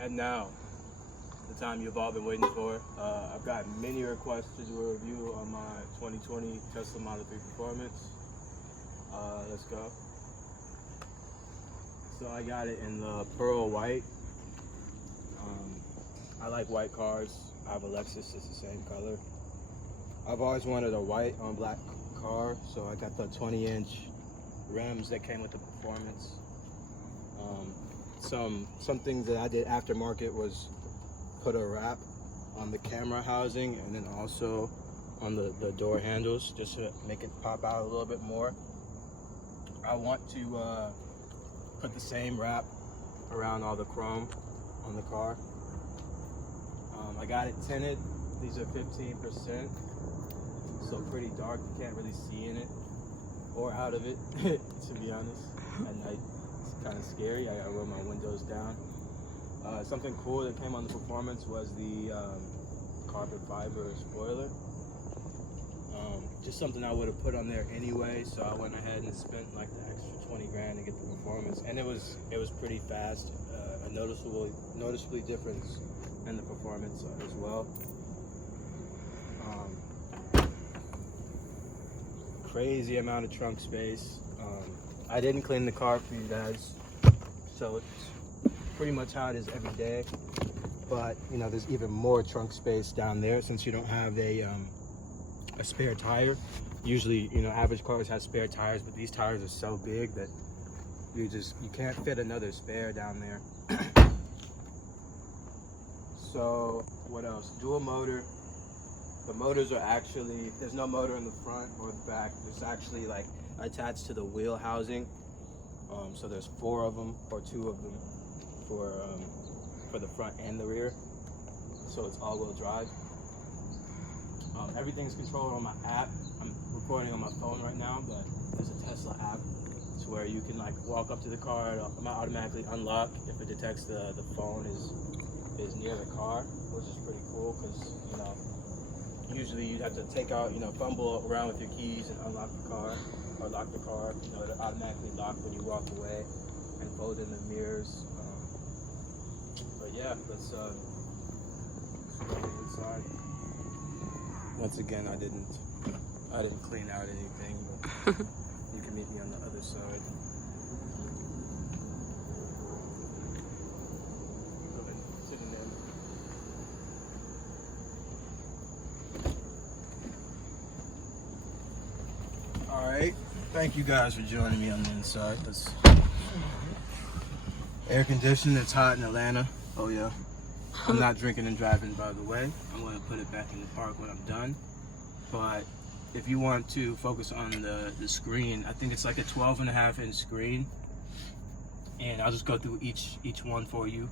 And now, the time you've all been waiting for. I've got many requests to do a review on my 2020 Tesla Model 3 Performance. Let's go. So I got it in the pearl white. I like white cars. I have a Lexus, it's the same color. I've always wanted a white on black car, so I got the 20-inch rims that came with the Performance. Some things that I did aftermarket was put a wrap on the camera housing and then also on the door handles just to make it pop out a little bit more. I want to put the same wrap around all the chrome on the car. I got it tinted. These are 15%, so pretty dark. You can't really see in it or out of it, to be honest. At night, it's kind of scary. I roll my windows down. Something cool that came on the Performance was the carbon fiber spoiler. Just something I would have put on there anyway, so I went ahead and spent like the extra 20 grand to get the Performance, and it was pretty fast. A noticeably difference in the Performance as well. Crazy amount of trunk space. I didn't clean the car for you guys, so it's pretty much how it is every day. But you know, there's even more trunk space down there since you don't have a spare tire. Usually, you know, average cars have spare tires, but these tires are so big that you can't fit another spare down there. So what else? Dual motor. The motors are actually, there's no motor in the front or the back. It's actually like attached to the wheel housing. So there's 4 of them or 2 of them for the front and the rear. So it's all-wheel drive. Everything's controlled on my app. I'm recording on my phone right now, but there's a Tesla app to where you can like walk up to the car. It might automatically unlock if it detects the phone is near the car, which is pretty cool because, you know, usually you'd have to take out, you know, fumble around with your keys and unlock the car or lock the car. You know, it'll automatically lock when you walk away and fold in the mirrors. But yeah, let's go inside. Once again, I didn't clean out anything, but you can meet me on the other side. Go ahead, sitting in. All right, thank you guys for joining me on the inside. Let's air conditioned. It's hot in Atlanta. Oh yeah. I'm not drinking and driving, by the way. I'm going to put it back in the park when I'm done. But if you want to focus on the screen, I think it's like a 12.5-inch screen. And I'll just go through each one for you.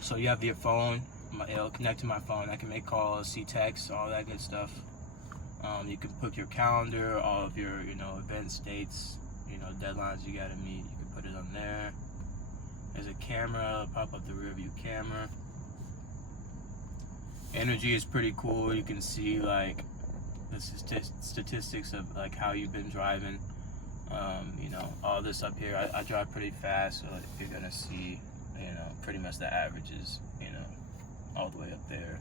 So you have your phone. It'll connect to my phone. I can make calls, see texts, all that good stuff. You can put your calendar, all of your, you know, events, dates, you know, deadlines you got to meet. You can put it on there. There's a camera, pop up the rear view camera. Energy is pretty cool. You can see like the statistics of like how you've been driving. You know, all this up here. I drive pretty fast, so you're gonna see, you know, pretty much the averages, you know, all the way up there.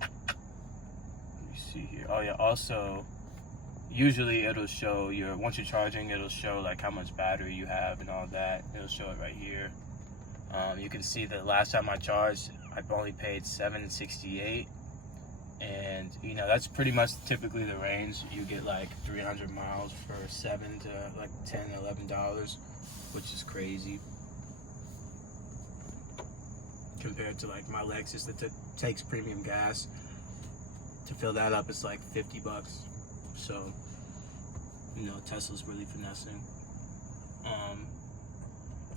Let me see here. Oh yeah, also, usually it'll show once you're charging, it'll show like how much battery you have and all that. It'll show it right here. You can see that last time I charged, I've only paid $7.68, and you know, that's pretty much typically the range. You get like 300 miles for $7 to like $10, $11, which is crazy compared to like my Lexus that takes premium gas. To fill that up, it's like $50. So, you know, Tesla's really finessing.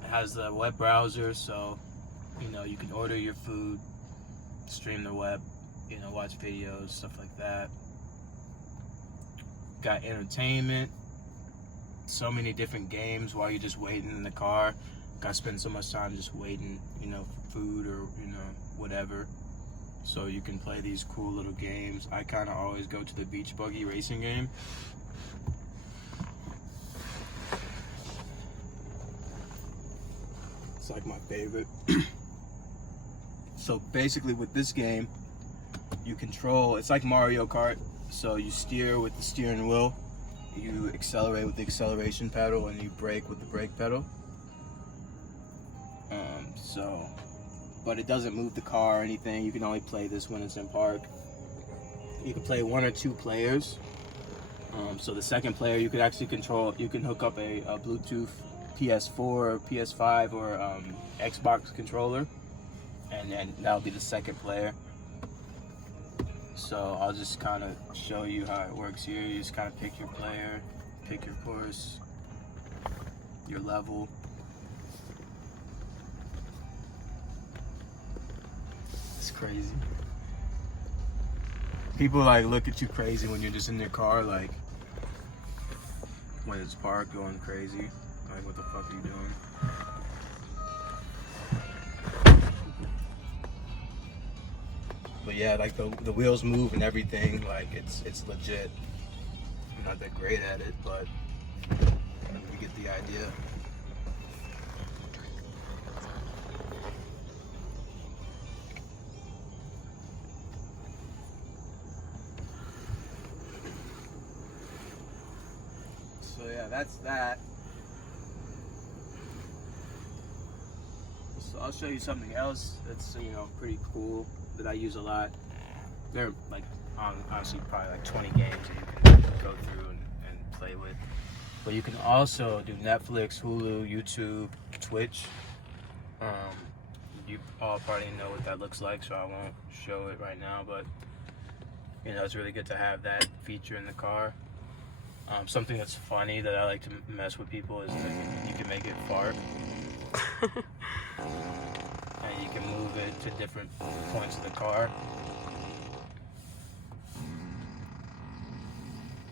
It has the web browser, so, you know, you can order your food, stream the web, you know, watch videos, stuff like that. Got entertainment, so many different games while you're just waiting in the car. Got spend so much time just waiting, you know, for food or, you know, whatever. So you can play these cool little games. I kind of always go to the beach buggy racing game. It's like my favorite. So basically with this game, you control, it's like Mario Kart. So you steer with the steering wheel, you accelerate with the acceleration pedal, and you brake with the brake pedal. But it doesn't move the car or anything. You can only play this when it's in park. You can play 1 or 2 players. So the second player, you could actually control, you can hook up a Bluetooth PS4 or PS5 or Xbox controller, and then that'll be the second player. So I'll just kind of show you how it works here. You just kind of pick your player, pick your course, your level. It's crazy. People like look at you crazy when you're just in your car, like when it's parked, going crazy. Like, what the fuck are you doing? But yeah, like the wheels move and everything. Like it's legit. I'm not that great at it, but you get the idea. So yeah, that's that. So I'll show you something else that's, you know, pretty cool that I use a lot. There are like honestly probably like 20 games that you can go through and play with. But you can also do Netflix, Hulu, YouTube, Twitch. You all probably know what that looks like, so I won't show it right now, but you know, it's really good to have that feature in the car. Something that's funny that I like to mess with people is that you can make it fart. And you can move it to different points of the car.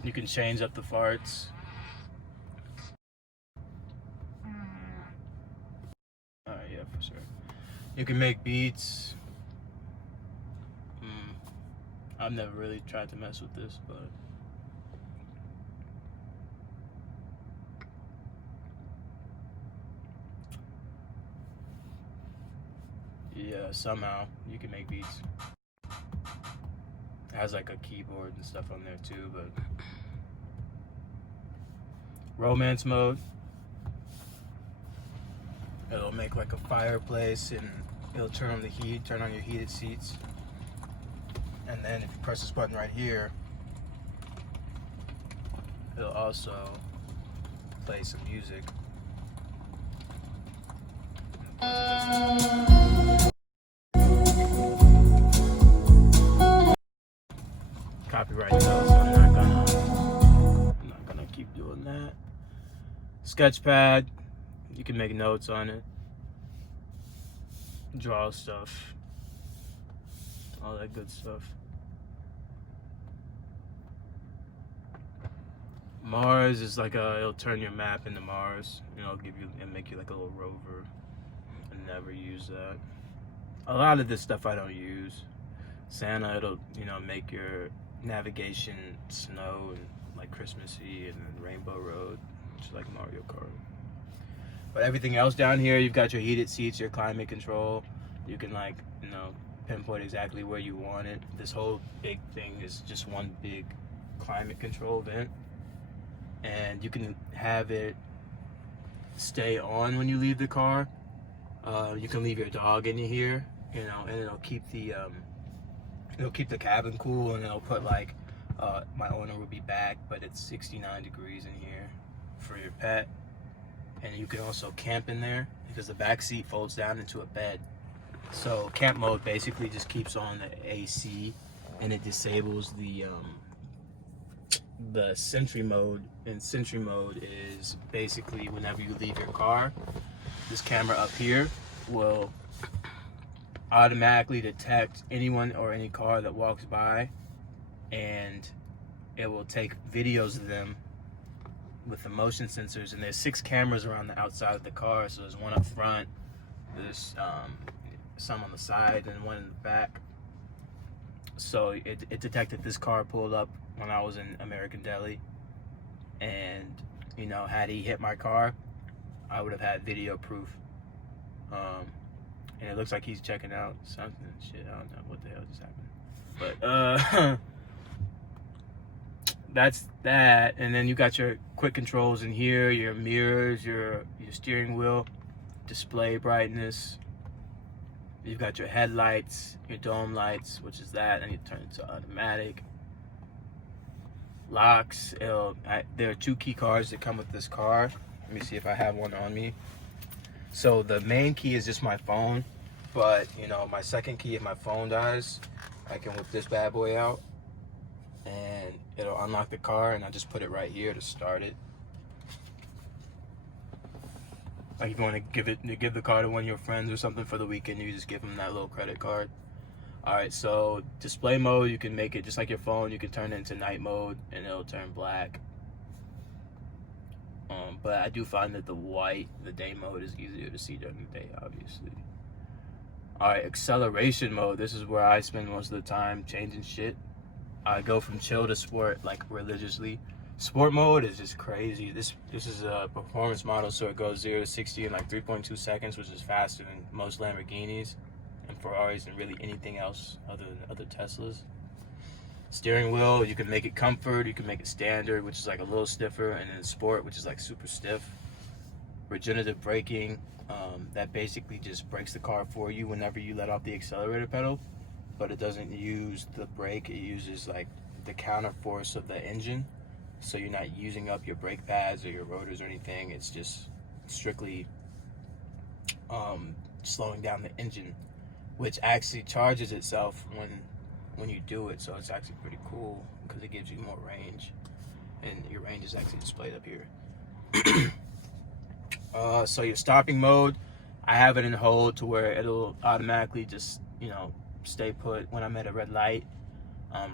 You can change up the farts. Yeah, for sure. You can make beats. I've never really tried to mess with this, but yeah, somehow you can make beats. It has like a keyboard and stuff on there too, but romance mode. It'll make like a fireplace and it'll turn on the heat, turn on your heated seats. And then if you press this button right here, it'll also play some music. Copyright though, so I'm not gonna keep doing that. Sketchpad, you can make notes on it, draw stuff, all that good stuff. Mars is like it'll turn your map into Mars. You know, it'll make you like a little rover. I never use that. A lot of this stuff I don't use. Santa, it'll, you know, make your navigation snow and like Christmassy, and then Rainbow Road, just like Mario Kart. But everything else down here, you've got your heated seats, your climate control. You can, like, you know, pinpoint exactly where you want it. This whole big thing is just one big climate control vent. And you can have it stay on when you leave the car. You can leave your dog in here, you know, and it'll keep the cabin cool, and it'll put like my owner will be back, but it's 69 degrees in here for your pet. And you can also camp in there because the back seat folds down into a bed. So camp mode basically just keeps on the AC, and it disables the Sentry Mode. And Sentry Mode is basically whenever you leave your car, this camera up here will automatically detect anyone or any car that walks by, and it will take videos of them with the motion sensors. And there's 6 cameras around the outside of the car. So there's one up front, there's some on the side, and one in the back. So it detected this car pulled up when I was in American Deli, and you know, had he hit my car, I would have had video proof. And it looks like he's checking out something. Shit, I don't know what the hell just happened. But that's that. And then you got your quick controls in here, your mirrors, your steering wheel, display brightness. You've got your headlights, your dome lights, which is that, and you turn it to automatic. Locks. There are 2 key cards that come with this car. Let me see if I have one on me. So the main key is just my phone, but you know, my second key, if my phone dies, I can whip this bad boy out and it'll unlock the car, and I just put it right here to start it. Like if you want to give the car to one of your friends or something for the weekend, you just give them that little credit card. All right, so display mode, you can make it just like your phone. You can turn it into night mode and it'll turn black. But I do find that the day mode is easier to see during the day, obviously. All right, acceleration mode. This is where I spend most of the time changing shit. I go from chill to sport like religiously. Sport mode is just crazy. This is a performance model, so it goes 0 to 60 in like 3.2 seconds, which is faster than most Lamborghinis and Ferraris and really anything else other than other Teslas. Steering wheel, you can make it comfort, you can make it standard, which is like a little stiffer, and then sport, which is like super stiff. Regenerative braking, that basically just brakes the car for you whenever you let off the accelerator pedal, but it doesn't use the brake, it uses like the counter force of the engine, so you're not using up your brake pads or your rotors or anything. It's just strictly slowing down the engine, which actually charges itself when you do it, so it's actually pretty cool because it gives you more range, and your range is actually displayed up here. So your stopping mode, I have it in hold to where it'll automatically just, you know, stay put when I'm at a red light.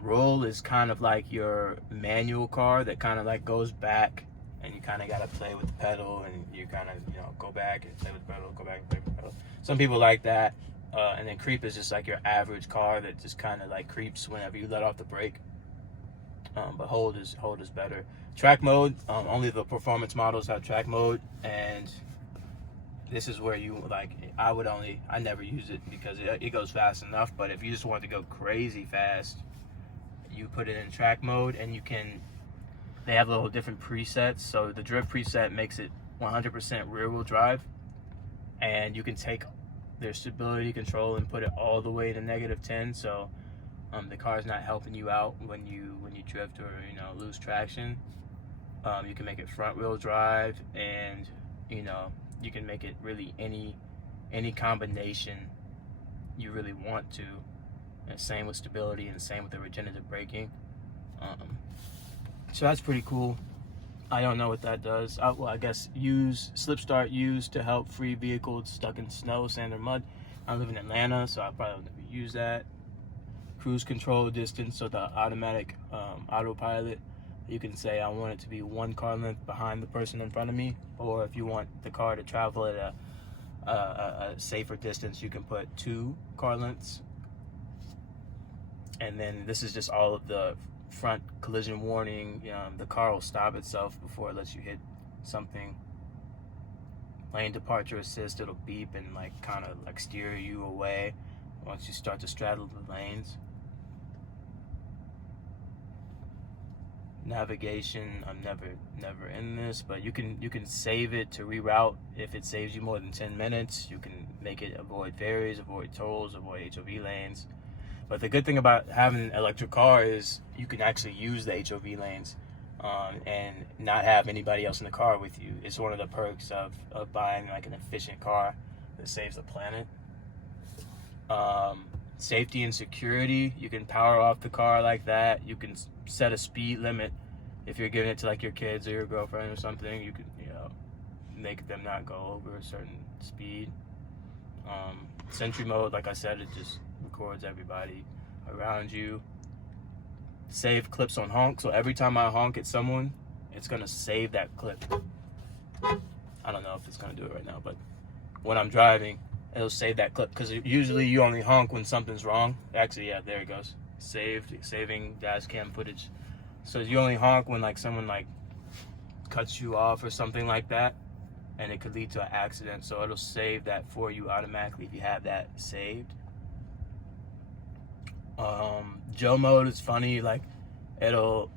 Roll is kind of like your manual car that kind of like goes back, and you kind of got to play with the pedal, and you kind of, you know, go back and play with the pedal, go back and play with the pedal. Some people like that. And then creep is just like your average car that just kind of like creeps whenever you let off the brake. But hold is better. Track mode, only the performance models have track mode, and this is where you like. I never use it because it goes fast enough. But if you just want to go crazy fast, you put it in track mode, and they have little different presets. So the drift preset makes it 100% rear wheel drive, and you can take their stability control and put it all the way to -10, so the car's not helping you out when you drift or, you know, lose traction. You can make it front wheel drive, and you know, you can make it really any combination you really want to, and same with stability and same with the regenerative braking. So that's pretty cool. I don't know what that does. Well, I guess slip start used to help free vehicles stuck in snow, sand, or mud. I live in Atlanta, so I probably would never use that. Cruise control distance, so the automatic autopilot. You can say I want it to be 1 car length behind the person in front of me, or if you want the car to travel at a safer distance, you can put 2 car lengths. And then this is just all of the front collision warning. The car will stop itself before it lets you hit something. Lane departure assist, it'll beep and like kind of like steer you away once you start to straddle the lanes. Navigation, I'm never in this, but you can save it to reroute if it saves you more than 10 minutes. You can make it avoid ferries, avoid tolls, avoid HOV lanes. But the good thing about having an electric car is you can actually use the HOV lanes and not have anybody else in the car with you. It's one of the perks of buying like an efficient car that saves the planet. Safety and security, you can power off the car like that. You can set a speed limit if you're giving it to like your kids or your girlfriend or something. You can, you know, make them not go over a certain speed. Sentry mode, like I said, it just records everybody around you. Save clips on honk, so every time I honk at someone, it's gonna save that clip. I don't know if it's gonna do it right now, but when I'm driving, it'll save that clip, because usually you only honk when something's wrong. Actually, yeah, there it goes. Saving dash cam footage. So you only honk when like someone like cuts you off or something like that. and it could lead to an accident. So it'll save that for you automatically if you have that saved. Joe mode is funny. Like, it'll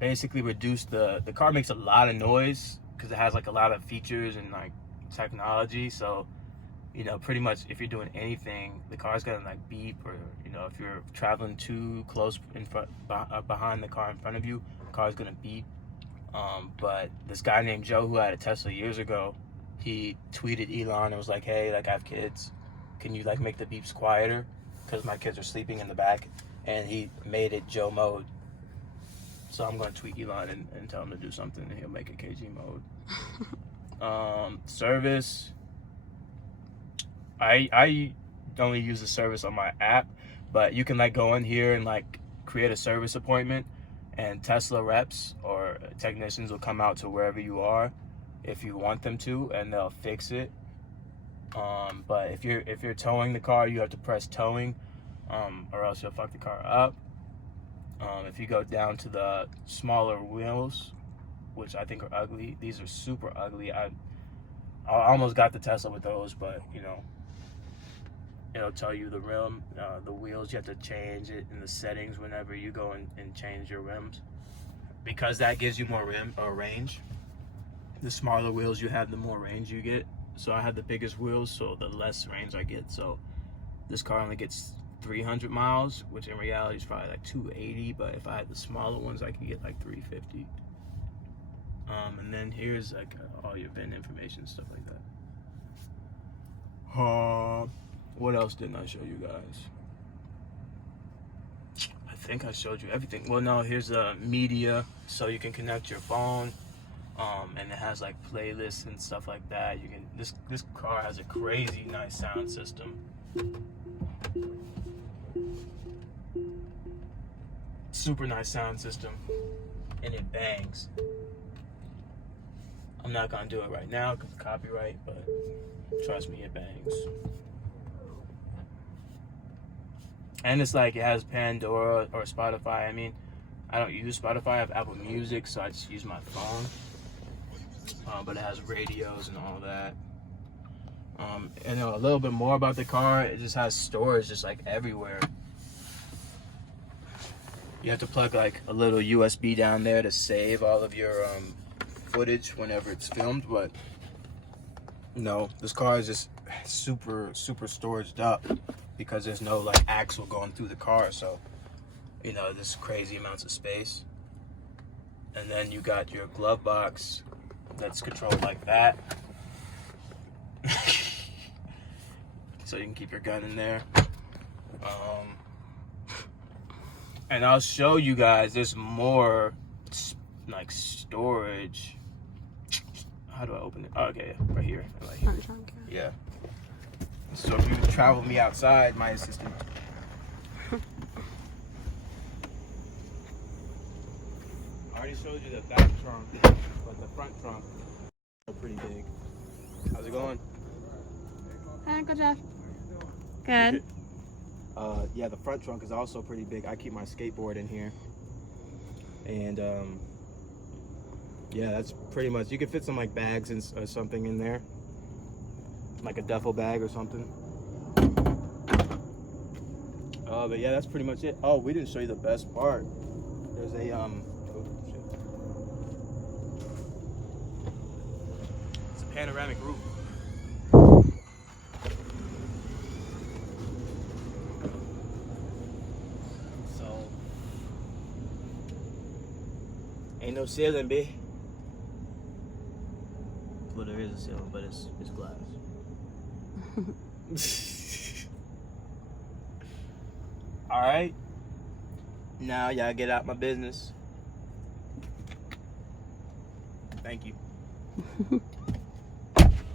basically reduce the car makes a lot of noise because it has like a lot of features and like technology. So, you know, pretty much if you're doing anything, the car's gonna like beep, or, you know, if you're traveling too close in front, behind the car in front of you, the car's gonna beep. But this guy named Joe, who had a Tesla years ago, he tweeted Elon and was like, hey, like, I have kids, can you like make the beeps quieter, because my kids are sleeping in the back. And he made it Joe mode. So I'm going to tweet Elon and tell him to do something, and he'll make it KG mode. Service, I only use the service on my app, but you can like go in here and like create a service appointment, and Tesla reps or technicians will come out to wherever you are if you want them to, and they'll fix it. But if you're towing the car, you have to press towing, or else you'll fuck the car up. If you go down to the smaller wheels, which I think are ugly, these are super ugly. I almost got the Tesla with those, but, you know, it'll tell you the rim, the wheels, you have to change it in the settings whenever you go and change your rims, because that gives you more range. The smaller wheels you have, the more range you get. So I have the biggest wheels, so the less range I get. So this car only gets 300 miles, which in reality is probably like 280, but if I had the smaller ones, I could get like 350. And then here's like all your VIN information, stuff like that. What else didn't I show you guys? I think I showed you everything. Well, no, here's the media, so you can connect your phone, and it has like playlists and stuff like that. You can this car has a crazy nice sound system. Super nice sound system, and it bangs. I'm not gonna do it right now because of copyright, but trust me, it bangs. And it's like, it has Pandora or Spotify. I mean, I don't use Spotify, I have Apple Music, so I just use my phone. But it has radios and all that. And a little bit more about the car, it just has storage just like everywhere. You have to plug like a little USB down there to save all of your footage whenever it's filmed, but no, this car is just super storaged up because there's no like axle going through the car, so, you know, there's crazy amounts of space. And then you got your glove box that's controlled like that. So you can keep your gun in there. And I'll show you guys, there's more like storage. How do I open it? Oh, okay, right here. Right here. Yeah. So if you travel me outside, my assistant. I already showed you the back trunk, but the front trunk are pretty big. How's it going? Hi, Uncle Jeff. Good. Yeah, the front trunk is also pretty big. I keep my skateboard in here. And yeah, that's pretty much, you can fit some like bags and or something in there. Like a duffel bag or something. But yeah, that's pretty much it. Oh, we didn't show you the best part. There's a it's a panoramic roof. Ain't no ceiling, B. Well, there is a ceiling, but it's glass. All right. Now y'all get out my business. Thank you.